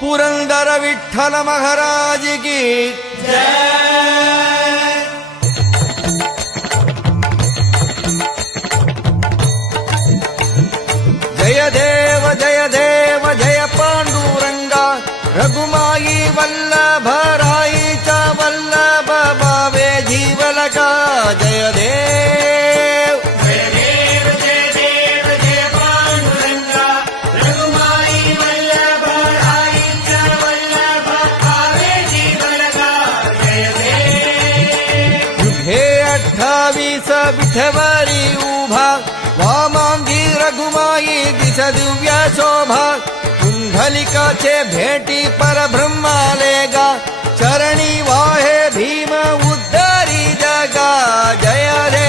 पुरंदर विठ्ठल महाराज की जय देव जय देव जय पांडुरंगा रघुमाई वल्लभ राईचा वल्लभ भावे जीवलका जय देव जय देव जय देव जय पांडुरंगा रघुमाई वल्लभ राईचा वल्लभ भावे जीवलका जय देव युगे 28 विठवरी उभा वामांगी रघुमाई दिस दिव्य शोभा कुंडलिकाचे भेटी परब्रह्मालेगा चरणी वाहे भीम उद्धारी जगा जय रे